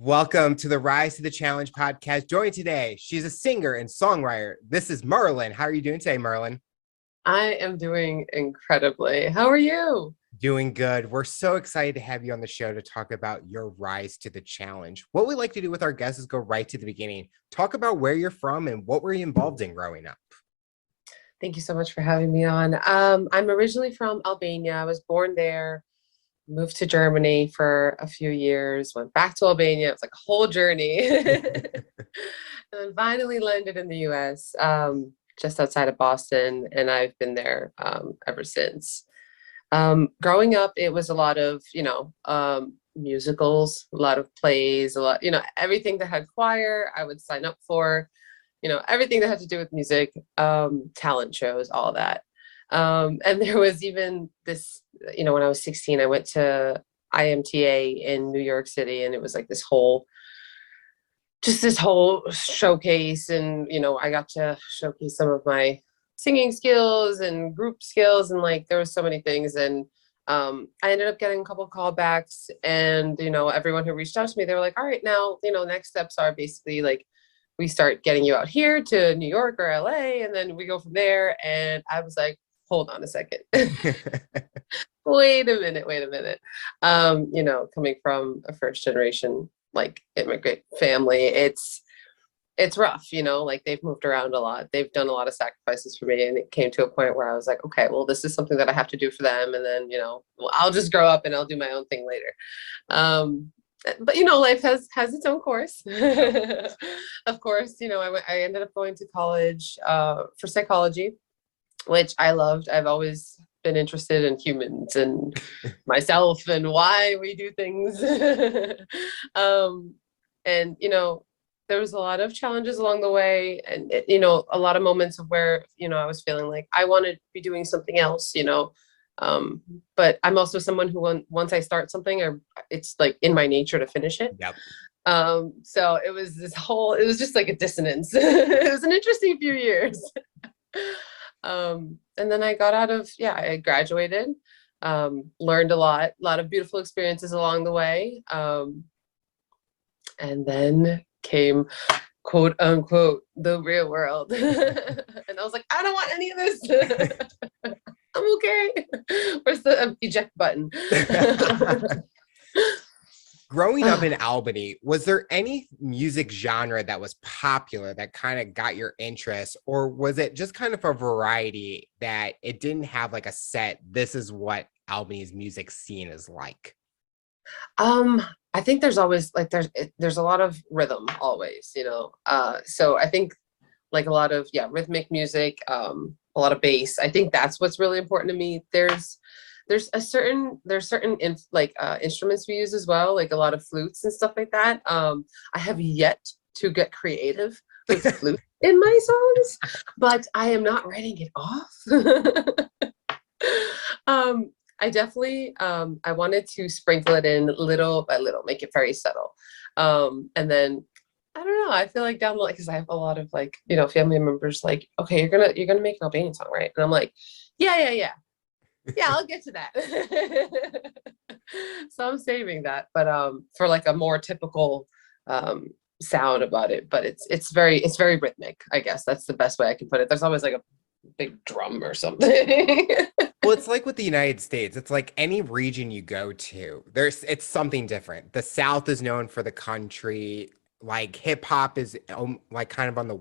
Welcome to the Rise to the Challenge podcast. Joined today, she's a singer and songwriter. This is Merlin. How are you doing today, Merlin? I am doing incredibly. How are you? Doing good. We're so excited to have you on the show to talk about your rise to the challenge. What we like to do with our guests is go right to the beginning. Talk about where you're from and what were you involved in growing up? Thank you so much for having me on. I'm originally from Albania. I was born there, moved to Germany for a few years, went back to Albania. It was like a whole journey. And then finally landed in the US, just outside of Boston. And I've been there ever since. Growing up, it was a lot of, musicals, a lot of plays, a lot, everything that had choir, I would sign up for, everything that had to do with music, talent shows, all that. And there was even this, when I was 16, I went to IMTA in New York City, and it was like this whole showcase. And, I got to showcase some of my singing skills and group skills. And like, there was so many things. And I ended up getting a couple of callbacks, and, everyone who reached out to me, they were like, all right, now, next steps are basically like, we start getting you out here to New York or LA, and then we go from there. And I was like, hold on a second. Wait a minute. Coming from a first generation, like, immigrant family, it's rough, like they've moved around a lot. They've done a lot of sacrifices for me. And it came to a point where I was like, okay, well, this is something that I have to do for them. And then, well, I'll just grow up and I'll do my own thing later. But life has its own course. Of course, I ended up going to college for psychology, which I loved. I've always been interested in humans and myself and why we do things. And there was a lot of challenges along the way, and a lot of moments of where I was feeling like I wanted to be doing something else. But I'm also someone who, once I start something, it's like in my nature to finish it. Yep. So it was it was just like a dissonance. It was an interesting few years. And then I got I graduated, learned a lot of beautiful experiences along the way. And then came, quote unquote, the real world. And I was like, I don't want any of this. I'm okay. Where's the eject button? Growing up in Albany, was there any music genre that was popular that kind of got your interest, or was it just kind of a variety that it didn't have like a set, this is what Albany's music scene is like? I think there's always like there's a lot of rhythm always, so I think like a lot of rhythmic music, a lot of bass. I think that's what's really important to me. There's certain instruments we use as well, like a lot of flutes and stuff like that. I have yet to get creative with flute in my songs, but I am not writing it off. I definitely I wanted to sprinkle it in little by little, make it very subtle. And then I don't know, I feel like down the line, because I have a lot of family members like, okay, you're gonna make an Albanian song, right? And I'm like, yeah, I'll get to that. So I'm saving that, but for like a more typical sound about it. But it's very rhythmic, I guess. That's the best way I can put it. There's always like a big drum or something. Well, it's like with the United States, it's like any region you go to, it's something different. The South is known for the country, like hip hop is like kind of on the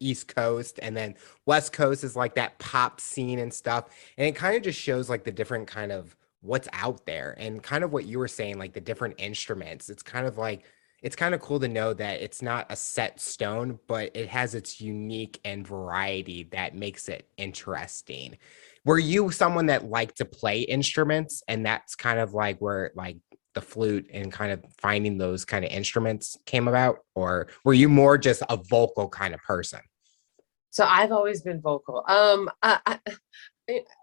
East Coast, and then West Coast is like that pop scene and stuff. And it kind of just shows like the different kind of what's out there, and kind of what you were saying, like the different instruments. It's kind of like, it's kind of cool to know that it's not a set stone, but it has its unique and variety that makes it interesting. Were you someone that liked to play instruments, and that's kind of like where like the flute and kind of finding those kind of instruments came about, or were you more just a vocal kind of person? So I've always been vocal. I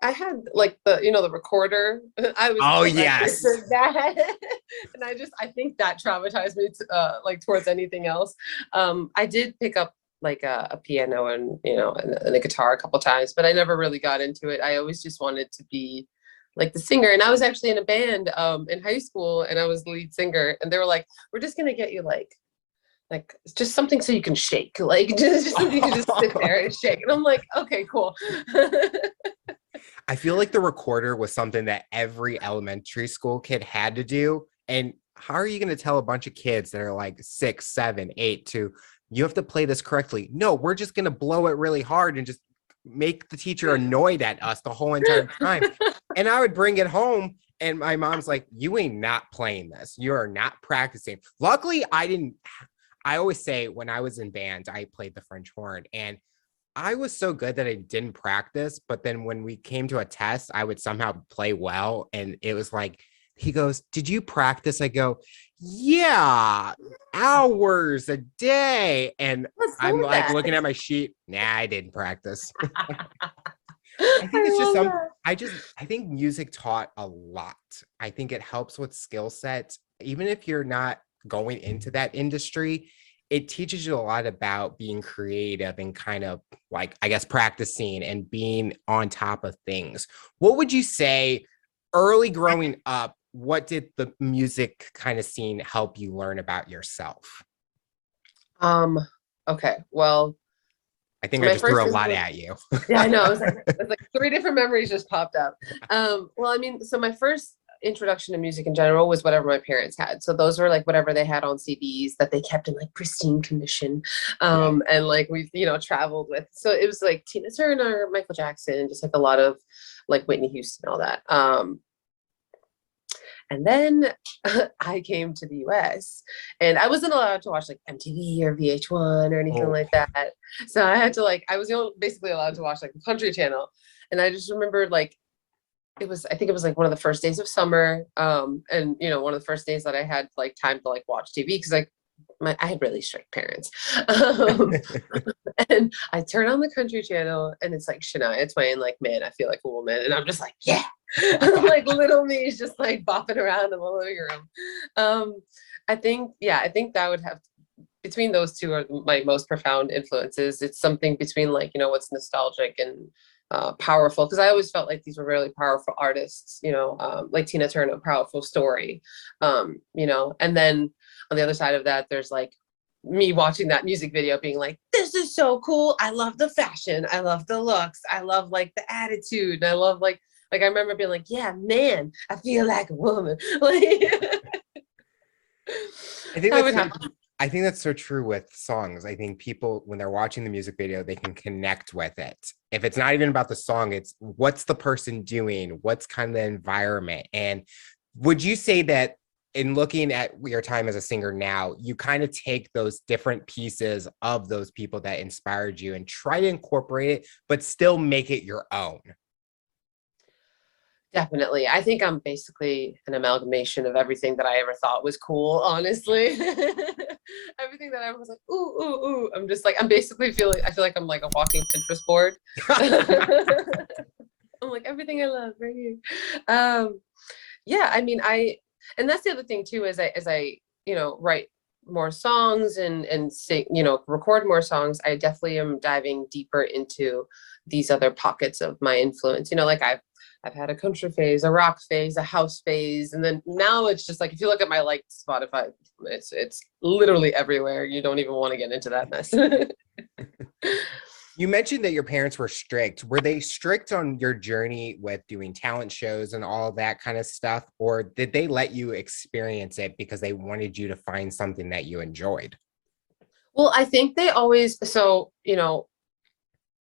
had like the recorder. I was Oh yes. that, and I think that traumatized me like towards anything else. I did pick up like a piano and a guitar a couple times, but I never really got into it. I always just wanted to be like the singer. And I was actually in a band in high school, and I was the lead singer, and they were like, we're just gonna get you like just something so you can shake, like just something you can just sit there and shake. And I'm like, okay, cool. I feel like the recorder was something that every elementary school kid had to do. And how are you going to tell a bunch of kids that are like 6, 7, 8 to, you have to play this correctly? No, we're just going to blow it really hard and just make the teacher annoyed at us the whole entire time. And I would bring it home, and my mom's like, you ain't not playing this. You are not practicing. Luckily, I always say when I was in band, I played the French horn, and I was so good that I didn't practice. But then when we came to a test, I would somehow play well. And it was like, he goes, did you practice? I go, yeah, hours a day. And I'm like looking at my sheet. Nah, I didn't practice. I think it's just I think music taught a lot. I think it helps with skill sets. Even if you're not going into that industry, it teaches you a lot about being creative and kind of like, I guess, practicing and being on top of things. What would you say early growing up? What did the music kind of scene help you learn about yourself? Okay, well, I think I my just threw first a lot influence, at you. yeah, I know. It was like three different memories just popped up. Well, I mean, so my first introduction to music in general was whatever my parents had. So those were like whatever they had on CDs that they kept in like pristine condition. Yeah. And like we, traveled with. So it was like Tina Turner, Michael Jackson, just like a lot of like Whitney Houston, all that. And then I came to the US, and I wasn't allowed to watch like MTV or VH1 or anything like that. So I had to I was basically allowed to watch like the country channel. And I just remembered I think it was like one of the first days of summer. And one of the first days that I had like time to like watch TV, because I had really strict parents. And I turn on the country channel, and it's like Shania Twain, like, Man, I Feel Like a Woman. And I'm just like, yeah. Like little me is just like bopping around in the living room. I think that would have, between those two are my most profound influences. It's something between what's nostalgic and powerful, because I always felt like these were really powerful artists, like Tina Turner, a powerful story, and then on the other side of that, there's like me watching that music video being like, this is so cool. I love the fashion. I love the looks. I love like the attitude. And I love like I remember being like, yeah, man, I feel like a woman. Like I think that would that's happen. I think that's so true with songs. I think people, when they're watching the music video, they can connect with it. If it's not even about the song, it's what's the person doing, what's kind of the environment. And would you say that in looking at your time as a singer now, you kind of take those different pieces of those people that inspired you and try to incorporate it, but still make it your own? Definitely. I think I'm basically an amalgamation of everything that I ever thought was cool, honestly. Everything that I was like, ooh, ooh, ooh. I'm basically I feel like I'm like a walking Pinterest board. I'm like, everything I love right here. Yeah, I mean, and that's the other thing too, as I, write more songs and sing, record more songs, I definitely am diving deeper into these other pockets of my influence. Like I've had a country phase, a rock phase, a house phase, and then now it's just like, if you look at my like Spotify, it's literally everywhere. You don't even want to get into that mess. You mentioned that your parents were strict. Were they strict on your journey with doing talent shows and all that kind of stuff? Or did they let you experience it because they wanted you to find something that you enjoyed? Well, I think they always, so,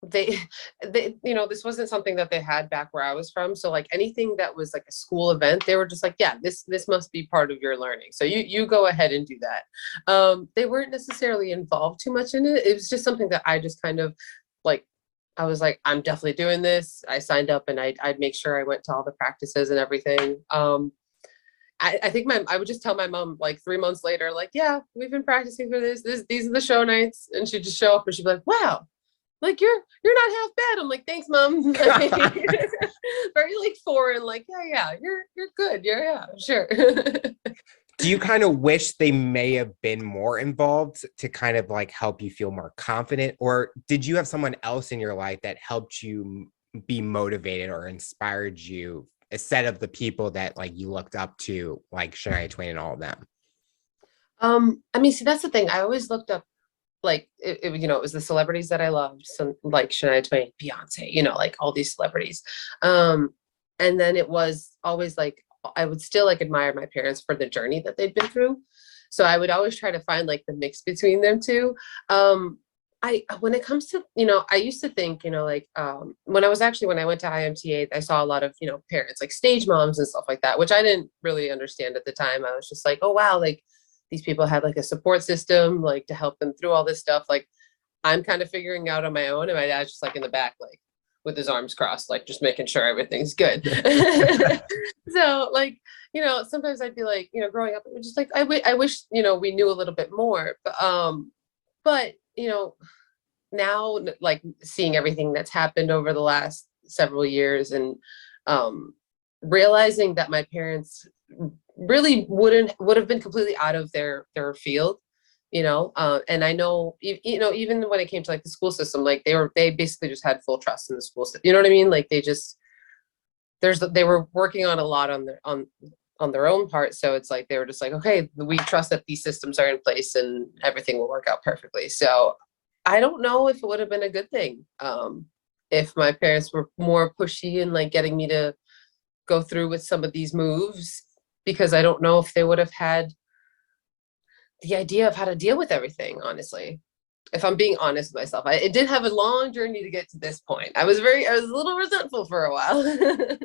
they this wasn't something that they had back where I was from. So like anything that was like a school event, they were just like, yeah, this must be part of your learning, so you go ahead and do that. They weren't necessarily involved too much in it. It was just something that I just kind of like, I was like, I'm definitely doing this. I signed up, and I'd make sure I went to all the practices and everything. I think I would just tell my mom like 3 months later, like, yeah, we've been practicing for these are the show nights. And she'd just show up, and she'd be like, wow, like you're not half bad. I'm like, thanks, mom. Very like foreign, like, yeah, you're good. Yeah, sure. Do you kind of wish they may have been more involved to kind of like help you feel more confident? Or did you have someone else in your life that helped you be motivated or inspired you instead of the people that like you looked up to, like Shania Twain and all of them? I mean, see, that's the thing. I always looked up, like, it was the celebrities that I loved, so like Shania Twain, Beyonce, like all these celebrities. Um, and then it was always like I would still like admire my parents for the journey that they'd been through. So I would always try to find like the mix between them two. When it comes to, I used to think, like when I went to IMTA, I saw a lot of, parents like stage moms and stuff like that, which I didn't really understand at the time. I was just like, oh wow, like these people had like a support system, like to help them through all this stuff. Like I'm kind of figuring out on my own, and my dad's just like in the back, like with his arms crossed, like just making sure everything's good. So like, sometimes I'd be like, growing up, it was just like, I wish, we knew a little bit more, but now like seeing everything that's happened over the last several years, and um, realizing that my parents really would have been completely out of their field, and I know even when it came to like the school system, like they basically just had full trust in the school system, you know what I mean? Like they were working on a lot on their own part, so it's like they were just like, okay, we trust that these systems are in place and everything will work out perfectly. So I don't know if it would have been a good thing if my parents were more pushy and like getting me to go through with some of these moves, because I don't know if they would have had the idea of how to deal with everything, honestly. If I'm being honest with myself, it did have a long journey to get to this point. I was a little resentful for a while.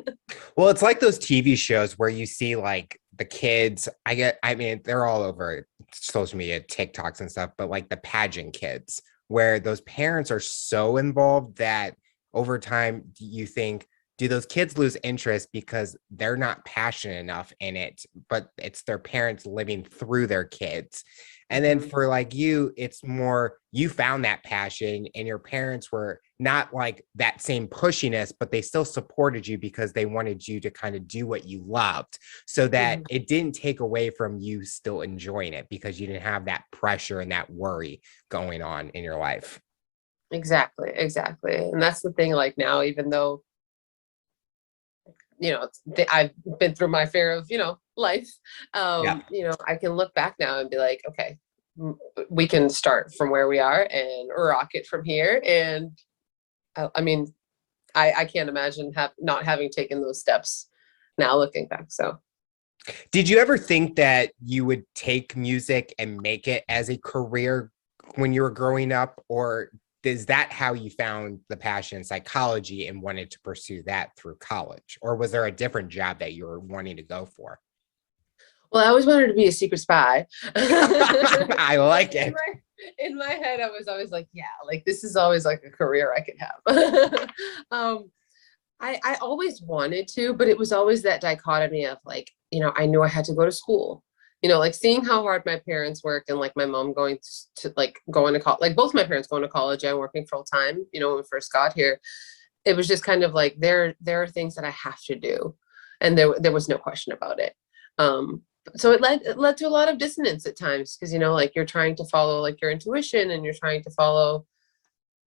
Well, it's like those TV shows where you see like the kids, I mean, they're all over social media, TikToks and stuff, but like the pageant kids, where those parents are so involved that over time you think, do those kids lose interest because they're not passionate enough in it, but it's their parents living through their kids? And then for like you, it's more you found that passion and your parents were not like that same pushiness, but they still supported you because they wanted you to kind of do what you loved, so that Mhm. it didn't take away from you still enjoying it because you didn't have that pressure and that worry going on in your life. Exactly. And that's the thing, like now, even though, I've been through my fair of, life, Yeah. I can look back now and be like, okay, we can start from where we are and rock it from here. And I mean, I can't imagine not having taken those steps now looking back. So Did you ever think that you would take music and make it as a career when you were growing up? Or is that how you found the passion in psychology and wanted to pursue that through college? Or was there a different job that you were wanting to go for? well, I always wanted to be a secret spy. I like Like it. in my head, I was always like, yeah, like this is always like a career I could have. um, I always wanted to, but it was always that dichotomy of like, I knew I had to go to school. Like seeing how hard my parents work, and like my mom going to like going to college, like both my parents going to college and working full time, when we first got here. It was just kind of like there are things that I have to do. And there was no question about it. Um, so it led to a lot of dissonance at times, because like you're trying to follow like your intuition, and you're trying to follow,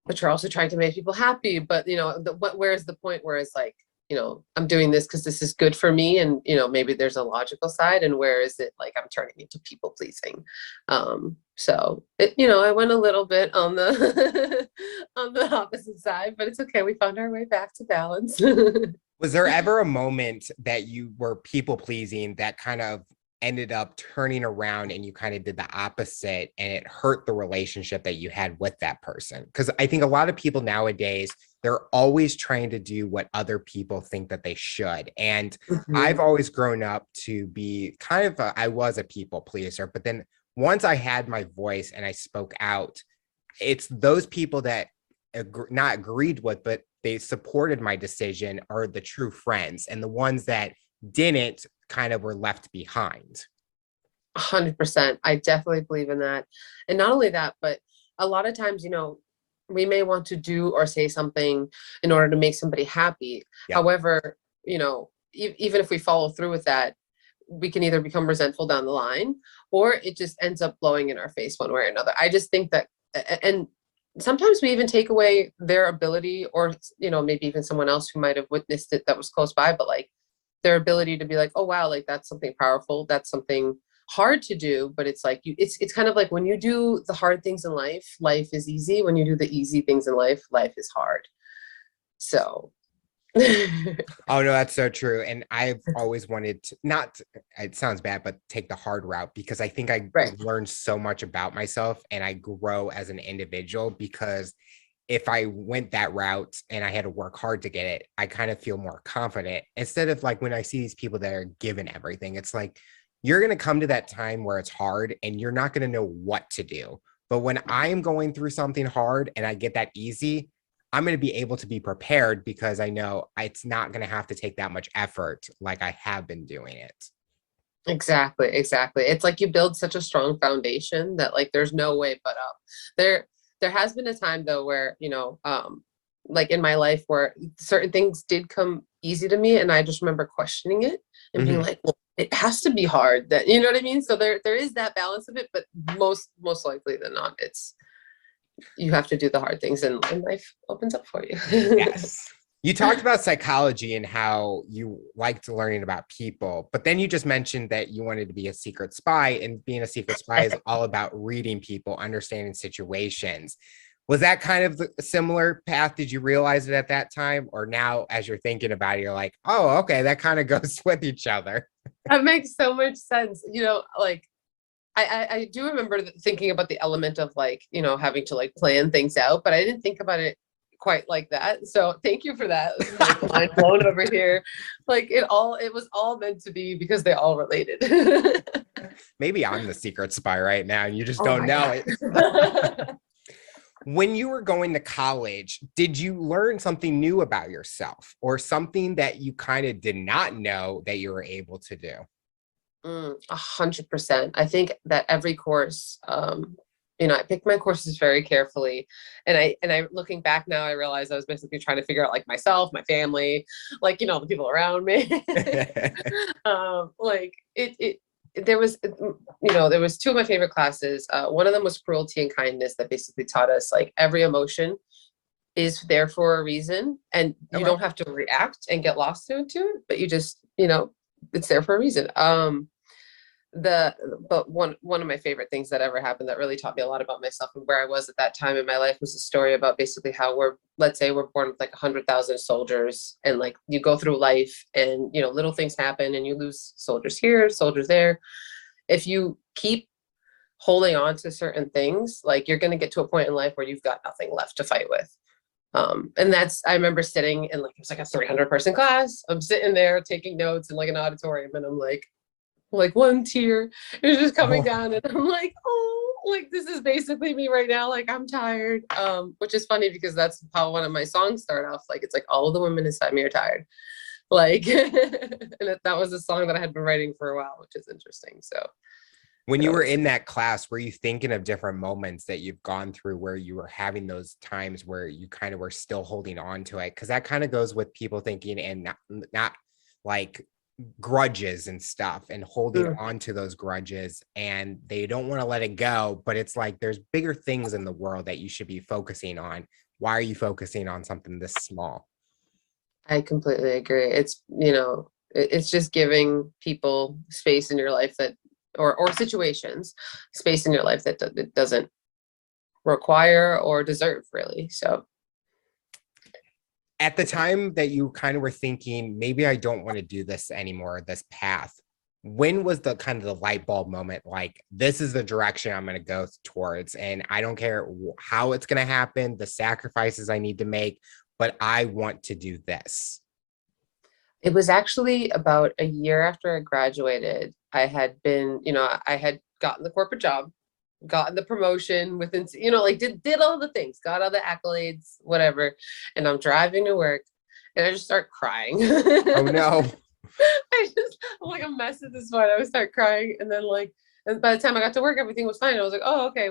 but you're also trying to make people happy. But where's the point where it's like, I'm doing this because this is good for me, and maybe there's a logical side, and where is it like I'm turning into people pleasing? So I went a little bit on the on the opposite side, but it's okay. We found our way back to balance. Was there ever a moment that you were people pleasing that kind of ended up turning around and you kind of did the opposite and it hurt the relationship that you had with that person? Because I think a lot of people nowadays, they're always trying to do what other people think that they should. And I've Mhm. always grown up to be kind of I was a people pleaser, but then once I had my voice and I spoke out, it's those people that not agreed with, but they supported my decision are the true friends, and the ones that didn't kind of were left behind. 100%. I definitely believe in that. And not only that, but a lot of times, we may want to do or say something in order to make somebody happy. Yep. However, even if we follow through with that, we can either become resentful down the line, or it just ends up blowing in our face one way or another. I just think that, and sometimes we even take away their ability, or maybe even someone else who might have witnessed it that was close by, but like their ability to be like, oh wow, like that's something powerful, that's something hard to do, but it's like it's kind of like when you do the hard things in life, life is easy. When you do the easy things in life, life is hard. So Oh no, that's so true. And I've always wanted to not, it sounds bad, but take the hard route, because I think I right. learned so much about myself and I grow as an individual, because if I went that route and I had to work hard to get it, I kind of feel more confident, instead of like when I see these people that are given everything, it's like you're going to come to that time where it's hard and you're not going to know what to do. But when I am going through something hard and I get that easy, I'm going to be able to be prepared, because I know it's not going to have to take that much effort like I have been doing it. Exactly, exactly. It's like you build such a strong foundation that like there's no way but up. There has been a time though where, like in my life where certain things did come easy to me and I just remember questioning it and being Mhm. like, well, it has to be hard, that you know what I mean? So there is that balance of it, but most likely than not, it's you have to do the hard things and life opens up for you. Yes. You talked about psychology and how you liked learning about people, but then you just mentioned that you wanted to be a secret spy, and being a secret spy is all about reading people, understanding situations. Was that kind of the similar path? Did you realize it at that time? Or now, as you're thinking about it, you're like, oh, okay, that kind of goes with each other. That makes so much sense. Like I do remember thinking about the element of like, having to like plan things out, but I didn't think about it quite like that. So thank you for that. Like mind blown over here. Like it was all meant to be because they all related. Maybe I'm the secret spy right now and you just Oh don't my know God. it. When you were going to college, did you learn something new about yourself, or something that you kind of did not know that you were able to do? 100%. I think that every course, I picked my courses very carefully, and I looking back now, I realize I was basically trying to figure out like myself, my family, like the people around me. Like it. There was, there was two of my favorite classes. One of them was cruelty and kindness, that basically taught us like every emotion is there for a reason, and Oh, you well. don't have to react and get lost into it, but you just, it's there for a reason. The but one of my favorite things that ever happened that really taught me a lot about myself and where I was at that time in my life was a story about basically how let's say we're born with like 100,000 soldiers, and like you go through life and little things happen and you lose soldiers here, soldiers there. If you keep holding on to certain things, like you're going to get to a point in life where you've got nothing left to fight with. And I remember sitting in like, it was like a 300-person class. I'm sitting there taking notes in like an auditorium, and I'm like one tear is just coming Oh, down, and I'm like, oh, like this is basically me right now. Like I'm tired. Which is funny because that's how one of my songs start off. Like it's like all of the women inside me are tired. Like, and that was a song that I had been writing for a while, which is interesting. So when that you were was in that class, were you thinking of different moments that you've gone through where you were having those times where you kind of were still holding on to it? Because that kind of goes with people thinking, and not like grudges and stuff, and holding mm, on to those grudges, and they don't want to let it go. But it's like there's bigger things in the world that you should be focusing on. Why are you focusing on something this small? I completely agree. It's just giving people space in your life that, or situations, space in your life that it doesn't require or deserve really. So At the time that you kind of were thinking, maybe I don't want to do this anymore, this path, when was the kind of the light bulb moment, like this is the direction I'm going to go towards, and I don't care how it's going to happen, the sacrifices I need to make, but I want to do this? it was actually about a year after I graduated. I had gotten the corporate job, gotten the promotion within, like did all the things, got all the accolades, whatever. And I'm driving to work and I just start crying. Oh no. I'm like a mess at this point. I would start crying, and then and by the time I got to work, everything was fine. I was like, oh, okay,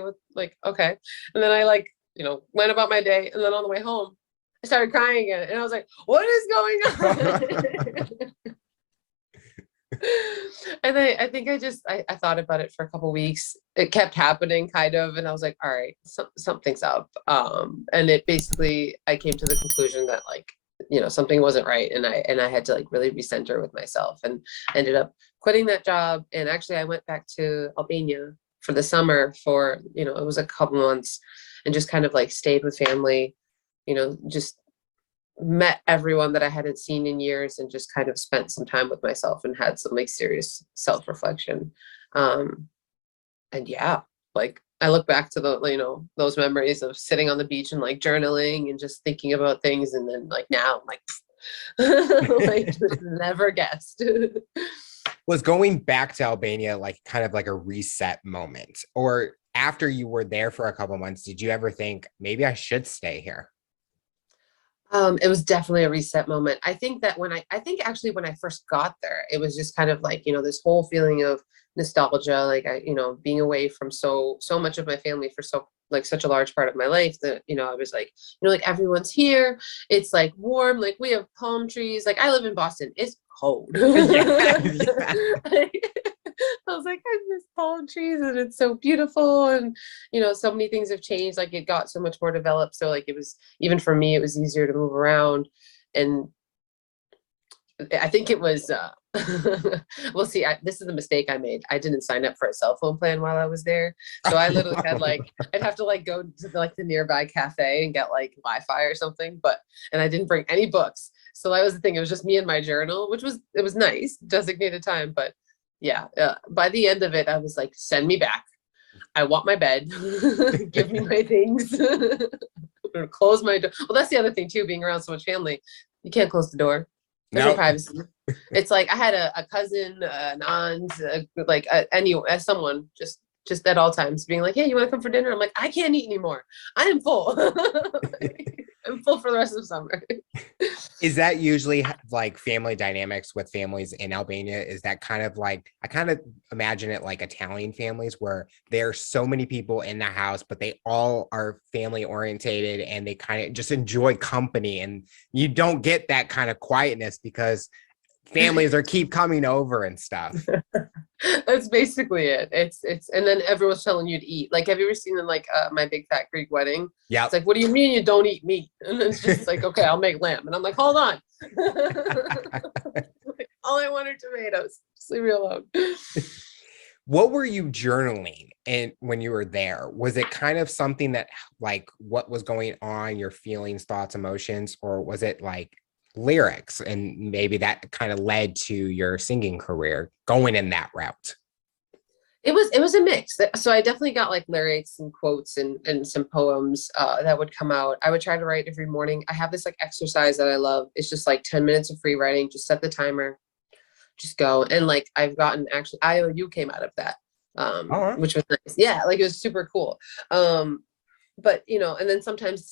okay. And then I went about my day, and then on the way home, I started crying again, and I was like, what is going on? And I think I thought about it for a couple weeks. It kept happening kind of, and I was like, all right, something's up. And it basically, I came to the conclusion that like something wasn't right, and I had to like really recenter with myself, and ended up quitting that job. And actually I went back to Albania for the summer for, it was a couple months, and just kind of like stayed with family, just met everyone that I hadn't seen in years, and just kind of spent some time with myself and had some like serious self-reflection. And yeah, like I look back to those memories of sitting on the beach and like journaling and just thinking about things, and then like now I'm like like never guessed. Was going back to Albania like kind of like a reset moment? Or after you were there for a couple months, did you ever think maybe I should stay here? It was definitely a reset moment. I think that I think actually when I first got there, it was just kind of like, this whole feeling of nostalgia, like being away from so much of my family for such a large part of my life, that, I was like, like everyone's here. It's like warm, like we have palm trees. Like I live in Boston. It's cold. Yeah, yeah. I was like, I miss palm trees, and it's so beautiful. And, so many things have changed. Like it got so much more developed. So like it was, even for me, it was easier to move around. And I think it was, well, see, this is the mistake I made. I didn't sign up for a cell phone plan while I was there. So I literally had like, I'd have to like go to like the nearby cafe and get like Wi-Fi or something, and I didn't bring any books. So that was the thing. It was just me and my journal, it was nice, designated time. But yeah, by the end of it, I was like, send me back. I want my bed. Give me my things. Close my door. Well, that's the other thing too, being around so much family, you can't close the door. There's no privacy. It's like I had a cousin, an aunt, someone just at all times being like, hey, you want to come for dinner? I'm like, I can't eat anymore. I am full. I'm full for the rest of the summer. Is that usually like family dynamics with families in Albania? Is that kind of like, I kind of imagine it like Italian families where there's so many people in the house, but they all are family orientated and they kind of just enjoy company, and you don't get that kind of quietness because families keep coming over and stuff. That's basically it. It's and then everyone's telling you to eat. Like, have you ever seen in like My Big Fat Greek Wedding? Yeah. It's like, what do you mean you don't eat meat? And it's just like, okay, I'll make lamb. And I'm like, hold on. Like, all I want are tomatoes. Just leave me alone. What were you journaling and when you were there? Was it kind of something that like what was going on, your feelings, thoughts, emotions, or was it like lyrics, and maybe that kind of led to your singing career going in that route? It was a mix. So I definitely got like lyrics and quotes and some poems that would come out. I would try to write every morning. I have this like exercise that I love. It's just like 10 minutes of free writing. Just set the timer, just go. And like I've gotten, actually IOU came out of that, which was nice. Yeah, like it was super cool. But and then sometimes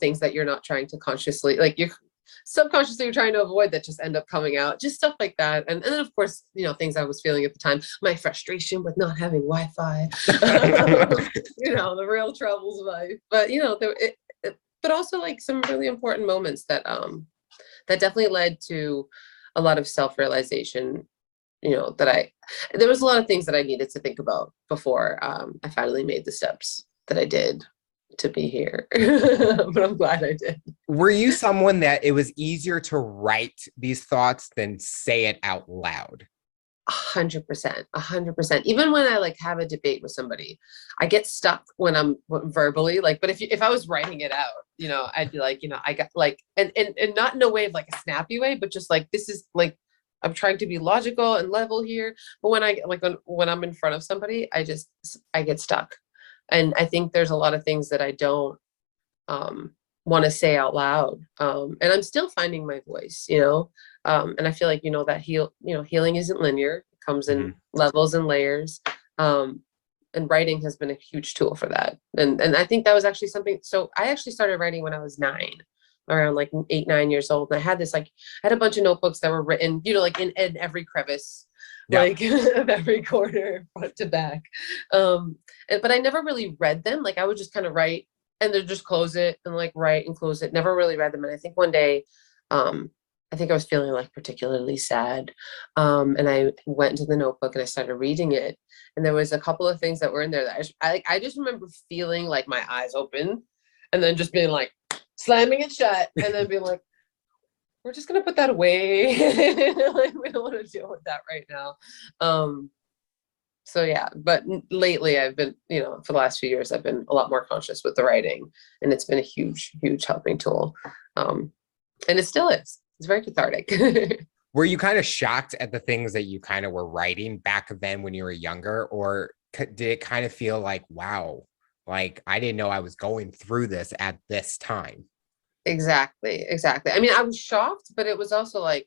things that you're not trying to consciously, like you're subconsciously you're trying to avoid, that just end up coming out, just stuff like that. And then of course things I was feeling at the time, my frustration with not having Wi-Fi, the real troubles of life. But but also like some really important moments that that definitely led to a lot of self-realization, that there was a lot of things that I needed to think about before I finally made the steps that I did to be here. But I'm glad I did. Were you someone that it was easier to write these thoughts than say it out loud? 100%, 100%. Even when I like have a debate with somebody, I get stuck when I'm verbally like, but if I was writing it out, I'd be like, I got like, and not in a way of like a snappy way, but just like, this is like, I'm trying to be logical and level here. But when I like, when I'm in front of somebody, I get stuck. And I think there's a lot of things that I don't want to say out loud. And I'm still finding my voice, and I feel like, that healing isn't linear. It comes in levels and layers. And writing has been a huge tool for that. And I think that was actually something. So I actually started writing when I was 9, around like 8, 9 years old. And I had a bunch of notebooks that were written, like in every crevice, like of every corner, front to back. But I never really read them. Like I would just kind of write and then just close it and like write and close it. Never really read them. And I think one day, I think I was feeling like particularly sad. And I went into the notebook and I started reading it. And there was a couple of things that were in there that I just remember feeling like my eyes open and then just being like slamming it shut and then being like, we're just gonna put that away. Like, we don't want to deal with that right now. So yeah, but lately I've been, for the last few years, I've been a lot more conscious with the writing, and it's been a huge, huge helping tool. And it still is. It's very cathartic. Were you kind of shocked at the things that you kind of were writing back then when you were younger, or did it kind of feel like, wow, like I didn't know I was going through this at this time? Exactly. I mean, I was shocked, but it was also like,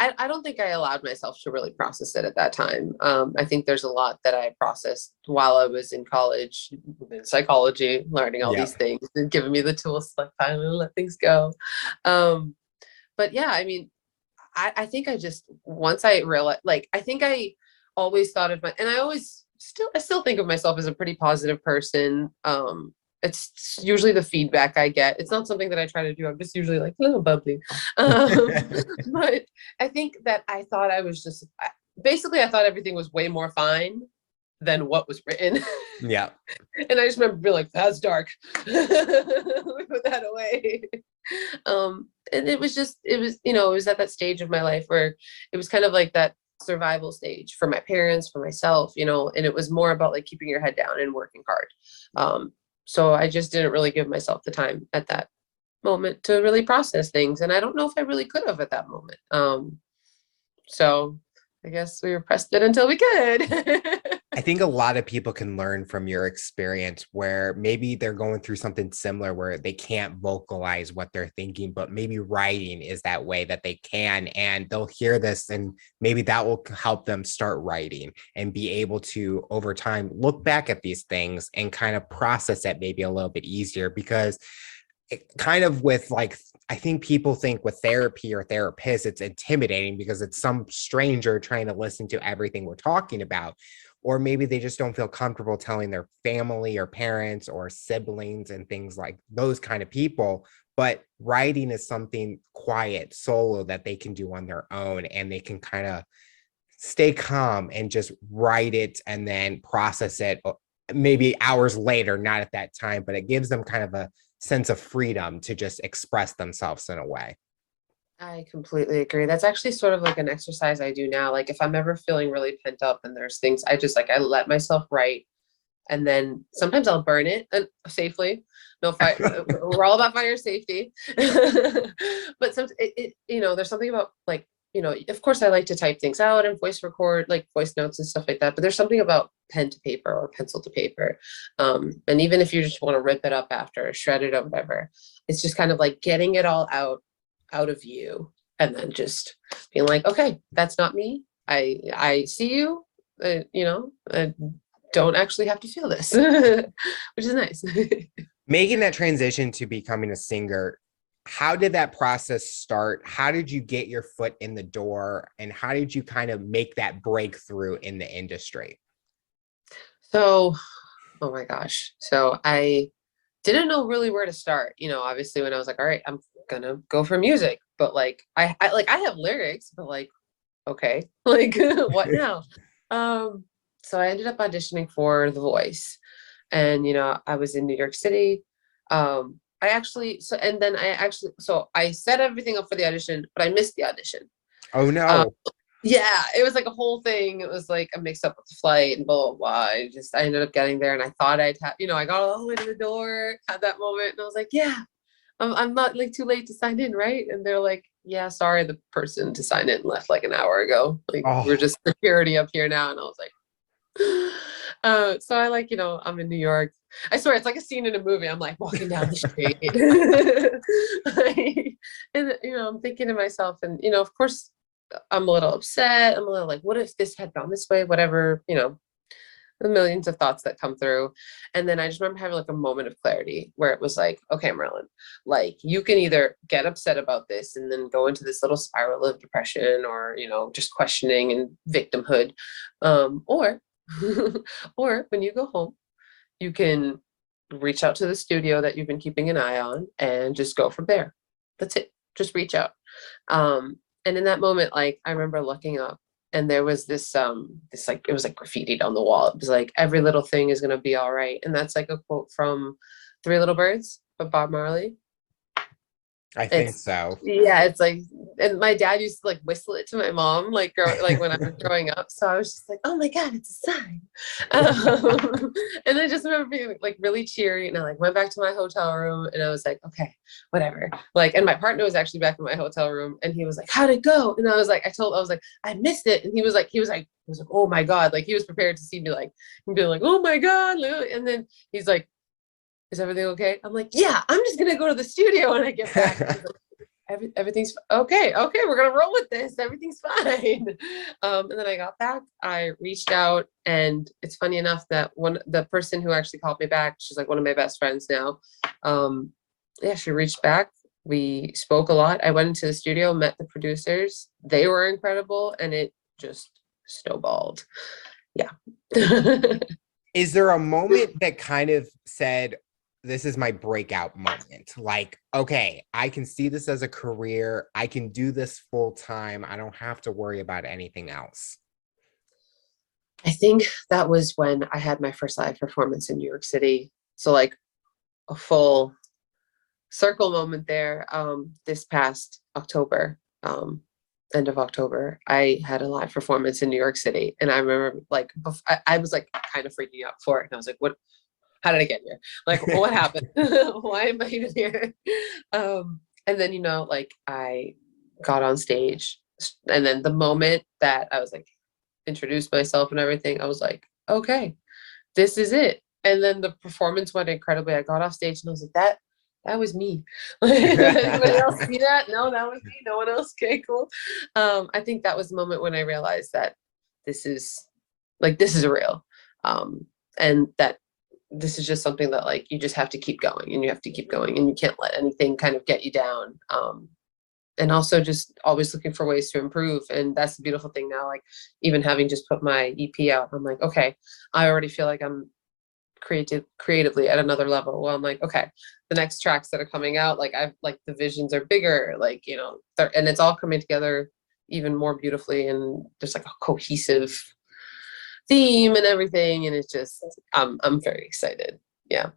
I don't think I allowed myself to really process it at that time. I think there's a lot that I processed while I was in college, in psychology, learning all Yeah. these things and giving me the tools to like finally let things go. But yeah, I mean, I think I just, once I realized, like, I think I always thought of and I still think of myself as a pretty positive person. It's usually the feedback I get. It's not something that I try to do. I'm just usually like a little bubbly. But I think that I thought I was just, basically, I thought everything was way more fine than what was written. Yeah. And I just remember being like, that's dark. Let me put that away. And it was just, it was at that stage of my life where it was kind of like that survival stage for my parents, for myself, and it was more about like keeping your head down and working hard. So I just didn't really give myself the time at that moment to really process things. And I don't know if I really could have at that moment. So I guess we repressed it until we could. I think a lot of people can learn from your experience where maybe they're going through something similar where they can't vocalize what they're thinking, but maybe writing is that way that they can, and they'll hear this and maybe that will help them start writing and be able to over time look back at these things and kind of process it maybe a little bit easier. Because it kind of with like, I think people think with therapy or therapists, it's intimidating because it's some stranger trying to listen to everything we're talking about. Or maybe they just don't feel comfortable telling their family or parents or siblings and things like those kind of people. But writing is something quiet, solo that they can do on their own, and they can kind of stay calm and just write it and then process it maybe hours later, not at that time, but it gives them kind of a sense of freedom to just express themselves in a way. I completely agree. That's actually sort of like an exercise I do now. Like if I'm ever feeling really pent up and there's things, I just like, I let myself write, and then sometimes I'll burn it and safely. No fire. We're all about fire safety. But some there's something about like, of course I like to type things out and voice record, like voice notes and stuff like that. But there's something about pen to paper or pencil to paper. And even if you just want to rip it up after, shred it or whatever, it's just kind of like getting it all out of you, and then just being like, okay, that's not me. I see you. I don't actually have to feel this, which is nice. Making that transition to becoming a singer, how did that process start? How did you get your foot in the door, and how did you kind of make that breakthrough in the industry? So, oh my gosh. So I didn't know really where to start. Obviously when I was like, all right, I'm gonna go for music, but like I have lyrics, but like, okay, like what now? So I ended up auditioning for The Voice, and I was in New York City. I actually so I set everything up for the audition, but I missed the audition. Oh Um, no. yeah, it was like a whole thing. It was like a mix up with the flight and blah blah blah. I ended up getting there, and I thought I'd have, I got all the way to the door, had that moment, and I was like, yeah, I'm not like too late to sign in, right? And they're like, yeah, sorry, the person to sign in left like an hour ago. Like we're Oh, just security up here now. And I was like, so I like, I'm in New York. I swear it's like a scene in a movie. I'm like walking down the street. And I'm thinking to myself, and of course I'm a little upset. I'm a little like, what if this had gone this way? Whatever, the millions of thoughts that come through. And then I just remember having like a moment of clarity where it was like, okay, Merlin, like you can either get upset about this and then go into this little spiral of depression, or, just questioning and victimhood. Or, or when you go home, you can reach out to the studio that you've been keeping an eye on and just go from there. That's it. Just reach out. And in that moment, like I remember looking up, and there was this like, it was like graffitied on the wall. It was like, every little thing is gonna be all right. And that's like a quote from Three Little Birds by Bob Marley. I think It's so. Yeah, it's like and my dad used to like whistle it to my mom, like when I was growing up. So I was just like, oh my God, it's a sign. And I just remember being like really cheery, and I like went back to my hotel room, and I was like, okay, whatever. Like, and my partner was actually back in my hotel room, and he was like, how'd it go? And I was like, I missed it. And he was like, oh my God. Like he was prepared to see me like, and be like, oh my God. And then he's like, is everything okay? I'm like, yeah, I'm just gonna go to the studio when I get back. Everything's okay. We're gonna roll with this. Everything's fine. And then I got back. I reached out, and it's funny enough that the person who actually called me back, she's like one of my best friends now. Yeah, she reached back. We spoke a lot. I went into the studio, met the producers. They were incredible, and it just snowballed. Yeah. Is there a moment that kind of said, this is my breakout moment? Like, okay, I can see this as a career. I can do this full time. I don't have to worry about anything else. I think that was when I had my first live performance in New York City. So like a full circle moment there. This past October, end of October, I had a live performance in New York City. And I remember like, I was like kind of freaking out for it. And I was like, how did I get here? Like, what happened? Why am I even here? And then, like I got on stage, and then the moment that I was like, introduced myself and everything, I was like, okay, this is it. And then the performance went incredibly. I got off stage and I was like, that was me. Anybody else see that? No, that was me. No one else. Okay, cool. I think that was the moment when I realized that this is real. And that this is just something that like you just have to keep going, and you have to keep going, and you can't let anything kind of get you down. And also just always looking for ways to improve. And that's the beautiful thing now, like even having just put my EP out, I'm like, okay, I already feel like I'm creatively at another level. Well, I'm like, okay, the next tracks that are coming out, like I've like the visions are bigger, like, and it's all coming together even more beautifully, and there's like a cohesive theme and everything. And it's just, I'm very excited. Yeah.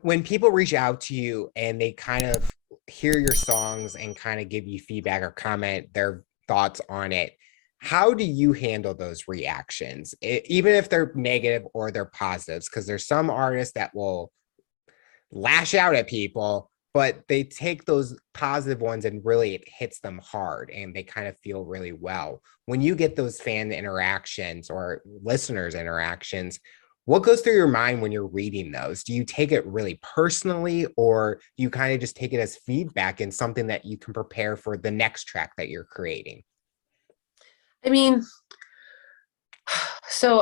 When people reach out to you and they kind of hear your songs and kind of give you feedback or comment their thoughts on it, how do you handle those reactions, even if they're negative or they're positives? Because there's some artists that will lash out at people, but they take those positive ones and really it hits them hard and they kind of feel really well. When you get those fan interactions or listeners interactions, what goes through your mind when you're reading those? Do you take it really personally, or do you kind of just take it as feedback and something that you can prepare for the next track that you're creating? I mean,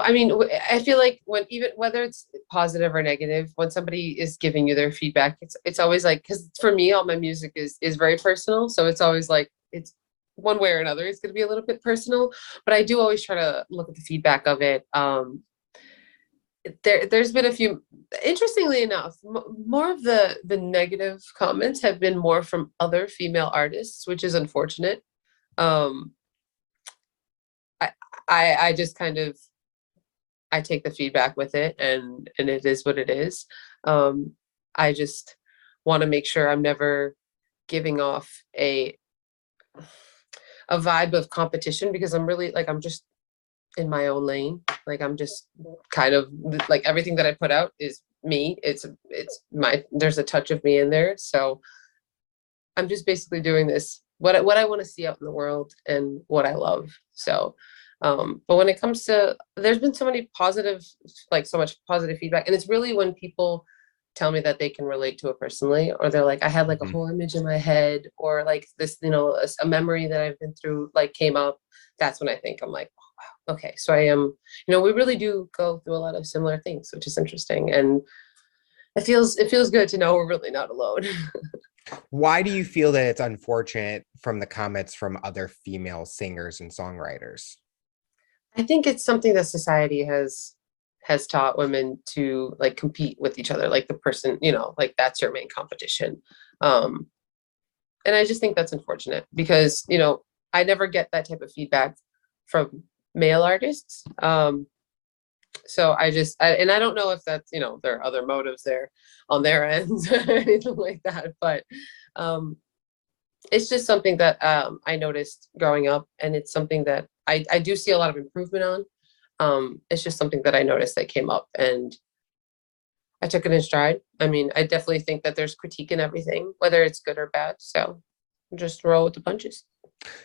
I feel like whether it's positive or negative, when somebody is giving you their feedback, it's always like, because for me, all my music is very personal. So it's always like, it's one way or another, it's going to be a little bit personal, but I do always try to look at the feedback of it. There's been a few, interestingly enough, more of the negative comments have been more from other female artists, which is unfortunate. I just kind of, I take the feedback with it, and it is what it is. I just want to make sure I'm never giving off a vibe of competition, because I'm really like, I'm just in my own lane. Like I'm just kind of like, everything that I put out is me. It's there's a touch of me in there. So I'm just basically doing this, what I want to see out in the world and what I love. So but when it comes to, there's been so much positive feedback, and it's really when people tell me that they can relate to it personally, or they're like, I had like a whole image in my head, or like this, a memory that I've been through like came up. That's when I think, I'm like, oh, wow, okay, so I am, we really do go through a lot of similar things, which is interesting, and it feels good to know we're really not alone. Why do you feel that it's unfortunate from the comments from other female singers and songwriters? I think it's something that society has taught women to like compete with each other, like the person, like that's your main competition. And I just think that's unfortunate, because, I never get that type of feedback from male artists. So and I don't know if that's, there are other motives there on their end or anything like that, but It's just something that I noticed growing up, and it's something that I do see a lot of improvement on. It's just something that I noticed that came up, and I took it in stride. I mean, I definitely think that there's critique in everything, whether it's good or bad. So just roll with the punches.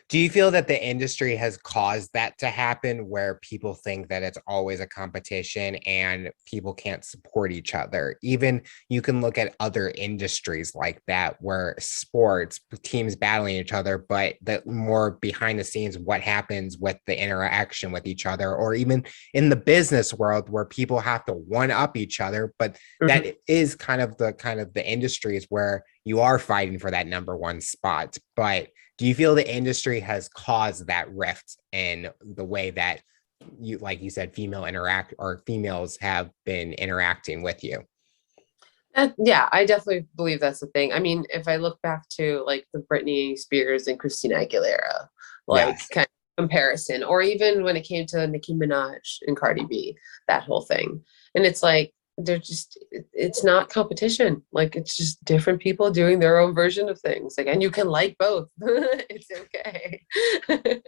Do you feel that the industry has caused that to happen where people think that it's always a competition and people can't support each other? Even you can look at other industries like that where sports teams battling each other, but the more behind the scenes, what happens with the interaction with each other, or even in the business world where people have to one up each other, but that Mhm. is kind of the industries where you are fighting for that number one spot. But do you feel the industry has caused that rift in the way that you, like you said, females have been interacting with you? Yeah, I definitely believe that's the thing. I mean, if I look back to like the Britney Spears and Christina Aguilera, like Yes. kind of comparison, or even when it came to Nicki Minaj and Cardi B, that whole thing. And it's like they're just it's not competition. Like it's just different people doing their own version of things. Like, and you can like both. It's okay.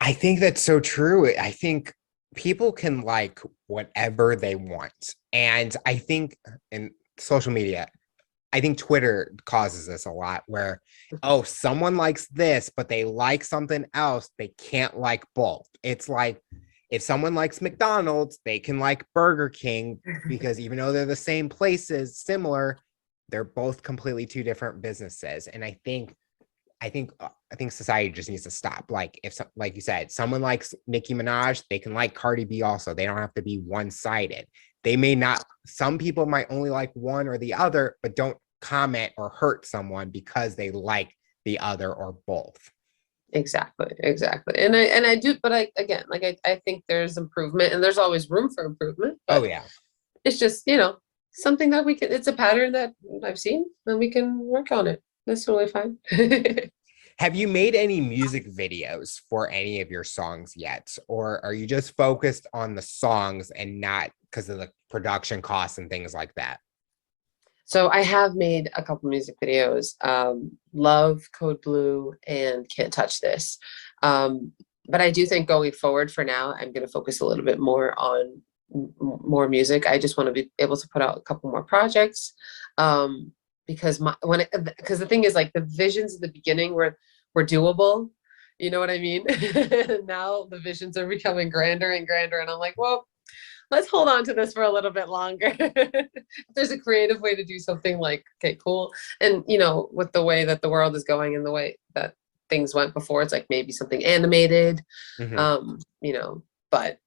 I think that's so true. I think people can like whatever they want. And I think in social media, I think Twitter causes this a lot where, oh, someone likes this, but they like something else. They can't like both. It's like if someone likes McDonald's, they can like Burger King because even though they're the same places, similar, they're both completely two different businesses. And I think society just needs to stop. Like if, like you said, someone likes Nicki Minaj, they can like Cardi B also. They don't have to be one-sided. They may not. Some people might only like one or the other, but don't comment or hurt someone because they like the other or both. Exactly, exactly. And I do, but I again, like I think there's improvement and there's always room for improvement, Oh but yeah. it's just, something that we can, it's a pattern that I've seen and we can work on it. That's totally fine. Have you made any music videos for any of your songs yet? Or are you just focused on the songs and not because of the production costs and things like that? So I have made a couple music videos, Love, Code Blue, and Can't Touch This. But I do think going forward for now, I'm going to focus a little bit more on more music. I just want to be able to put out a couple more projects. Because because the thing is like the visions at the beginning were doable. You know what I mean? Now the visions are becoming grander and grander. And I'm like, well, let's hold on to this for a little bit longer. If there's a creative way to do something, like, okay, cool. And with the way that the world is going and the way that things went before, it's like maybe something animated. Mhm. Um, you know, but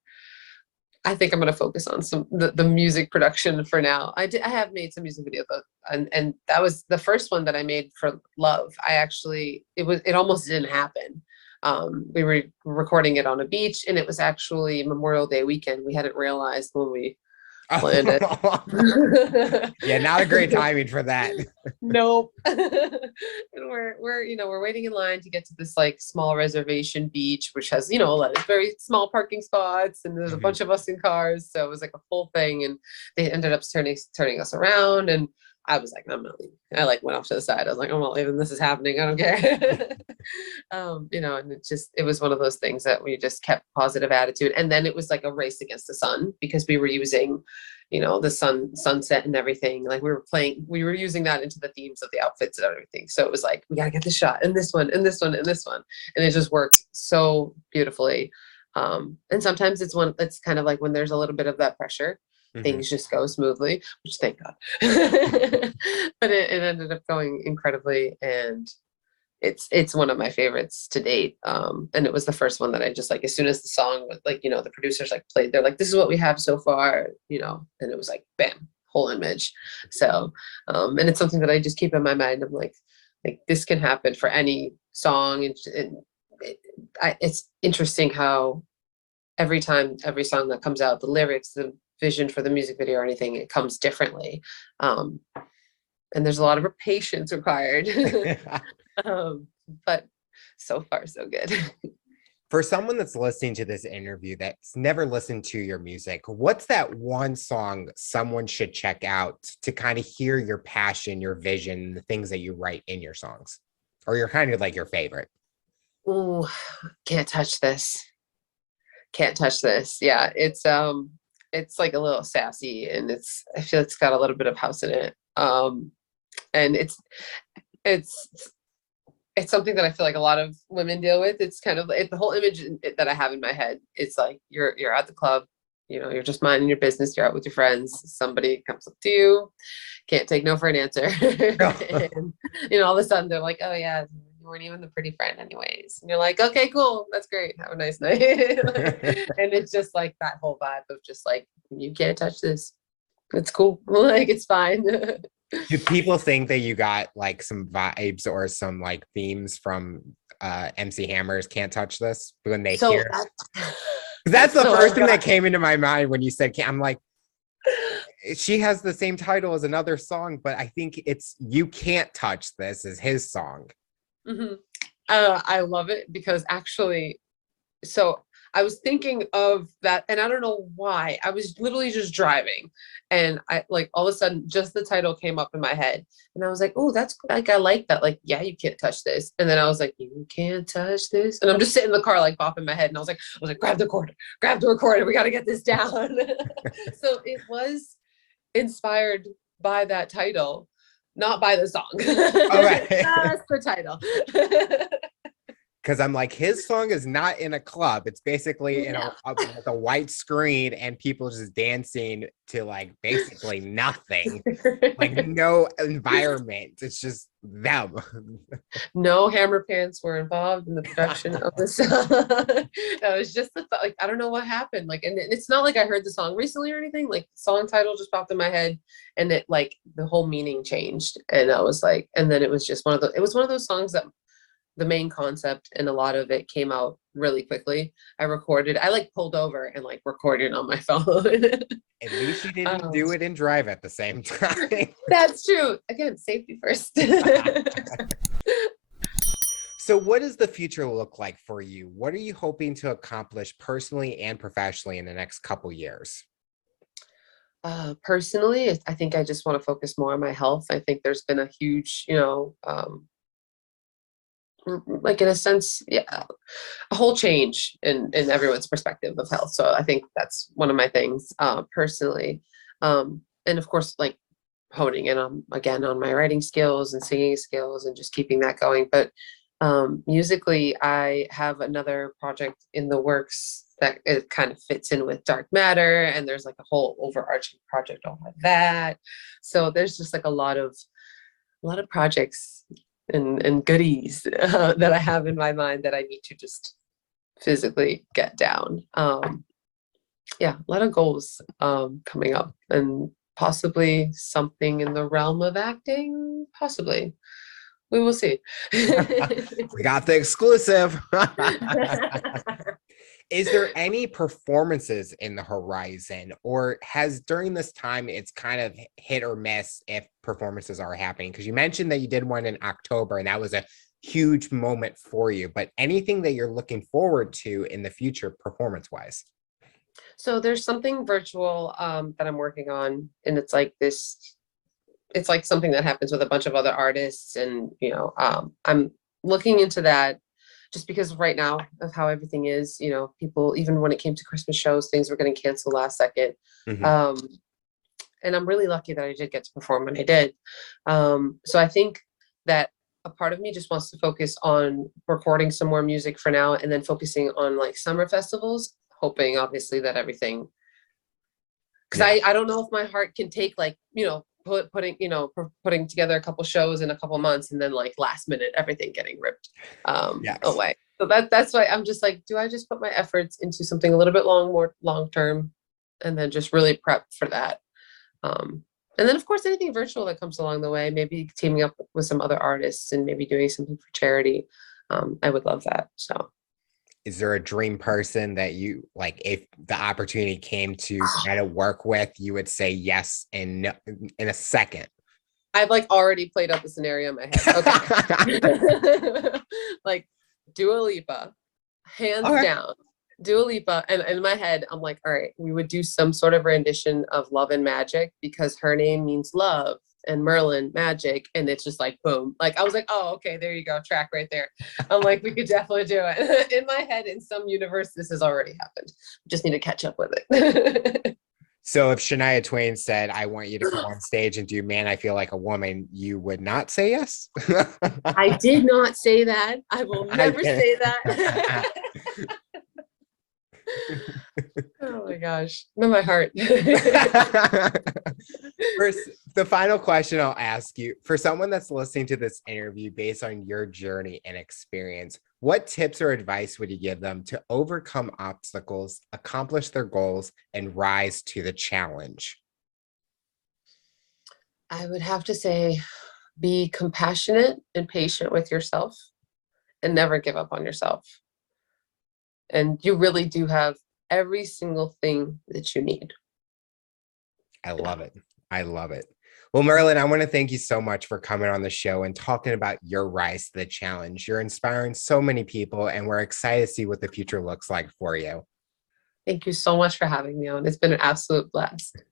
I think I'm gonna focus on the music production for now. I have made some music videos, and that was the first one that I made for Love. I actually it almost didn't happen. We were recording it on a beach, and it was actually Memorial Day weekend. We hadn't realized when we planned it. Yeah, not a great timing for that. Nope. And we're waiting in line to get to this like small reservation beach, which has a lot of very small parking spots, and there's a Mhm. bunch of us in cars, so it was like a full thing. And they ended up turning us around, and I was like, I'm not leaving. I like went off to the side. I was like, I'm not leaving. This is happening. I don't care. And it was one of those things that we just kept positive attitude. And then it was like a race against the sun because we were using the sunset and everything. Like we were using that into the themes of the outfits and everything. So it was like, we gotta get this shot and this one and this one and this one. And it just worked so beautifully. And sometimes it's kind of like when there's a little bit of that pressure, Mhm. things just go smoothly, which thank God. But it ended up going incredibly, and it's one of my favorites to date. And it was the first one that I just like, as soon as the song was like, the producers like played, they're like, this is what we have so far, and it was like bam, whole image. So and it's something that I just keep in my mind. I'm like this can happen for any song. And it's interesting how every time every song that comes out, the lyrics, the vision for the music video or anything, it comes differently. um and there's a lot of patience required. Um, but so far so good. For someone that's listening to this interview that's never listened to your music, what's that one song someone should check out to kind of hear your passion, your vision, the things that you write in your songs? or you're kind of like your favorite? Ooh, can't touch this. Can't touch this. Yeah, it's like a little sassy, and I feel it's got a little bit of house in it. And it's it's something that I feel like a lot of women deal with. It's kind of the whole image that I have in my head. It's like you're at the club, you're just minding your business. You're out with your friends. Somebody comes up to you, can't take no for an answer, No. and all of a sudden they're like, "Oh yeah, you weren't even the pretty friend, anyways." And you're like, "Okay, cool, that's great. Have a nice night." And it's just like that whole vibe of just like, you can't touch this. It's cool. Like, it's fine. Do people think that you got like some vibes or some like themes from MC Hammer's Can't Touch This when they So hear? That's the so first I've thing that got came into my mind when you said, I'm like, she has the same title as another song, but I think it's You Can't Touch This is his song. Mhm. I love it because actually, so I was thinking of that, and I don't know why. I was literally just driving, and I like all of a sudden just the title came up in my head, and I was like, "Oh, that's like I like that." Like, yeah, you can't touch this. And then I was like, "You can't touch this," and I'm just sitting in the car like bopping my head, and I was like, grab the recorder, we got to get this down. So it was inspired by that title, not by the song. Okay. Just the title. Because I'm like, his song is not in a club. It's basically in No. like a white screen and people just dancing to like basically nothing, like no environment. It's just them. No hammer pants were involved in the production of the song. That was just the thought. Like, I don't know what happened. Like, and it's not like I heard the song recently or anything. Like, song title just popped in my head, and it like the whole meaning changed. And I was like, and then it was just it was one of those songs that the main concept and a lot of it came out really quickly. I like pulled over and like recorded on my phone. At least you didn't um, do it and drive at the same time. that's true. Again, safety first. So what does the future look like for you? What are you hoping to accomplish personally and professionally in the next couple years? Personally, I think I just want to focus more on my health. I think there's been a huge, like in a sense, yeah, a whole change in everyone's perspective of health. So I think that's one of my things, personally. And of course, like honing in on again on my writing skills and singing skills and just keeping that going. But musically, I have another project in the works that it kind of fits in with dark matter, and there's like a whole overarching project on that. So there's just like a lot of projects and goodies that I have in my mind that I need to just physically get down. Yeah, a lot of goals coming up, and possibly something in the realm of acting. Possibly, we will see. We got the exclusive. Is there any performances in the horizon, or has during this time it's kind of hit or miss if performances are happening? Because you mentioned that you did one in October and that was a huge moment for you, but anything that you're looking forward to in the future performance wise? So there's something virtual that I'm working on, and it's like this. It's like something that happens with a bunch of other artists, and I'm looking into that just because right now of how everything is. People, even when it came to Christmas shows, things were getting canceled last second. Mhm. um and I'm really lucky that I did get to perform when I did. So I think that a part of me just wants to focus on recording some more music for now, and then focusing on like summer festivals, hoping obviously that everything, because Yeah. I don't know if my heart can take like putting together a couple shows in a couple months, and then like last minute everything getting ripped Yes. away. So that's why I'm just like, do I just put my efforts into something a little bit more long term, and then just really prep for that. um and then of course anything virtual that comes along the way, maybe teaming up with some other artists and maybe doing something for charity. I would love that. So Is there a dream person that you like, if the opportunity came to kind of work with, you would say yes in a second? I've like already played out the scenario in my head. Okay. Like Dua Lipa, hands Okay. down. Dua Lipa, and in my head, I'm like, all right, we would do some sort of rendition of Love and Magic because her name means love. and Merlin Magic, and it's just like boom. Like I was like, oh, okay, there you go, track right there. I'm like, we could definitely do it. In my head, in some universe, this has already happened. Just need to catch up with it. So if Shania Twain said, I want you to come on stage and do Man, I Feel Like a Woman, you would not say yes? I did not say that. I will never say that. Oh my gosh. In my heart. First, the final question I'll ask you, for someone that's listening to this interview based on your journey and experience, what tips or advice would you give them to overcome obstacles, accomplish their goals, and rise to the challenge? I would have to say, be compassionate and patient with yourself and never give up on yourself. And you really do have every single thing that you need. I love it. I love it. Well, Merlin, I want to thank you so much for coming on the show and talking about your rise to the challenge. You're inspiring so many people, and we're excited to see what the future looks like for you. Thank you so much for having me on. It's been an absolute blast.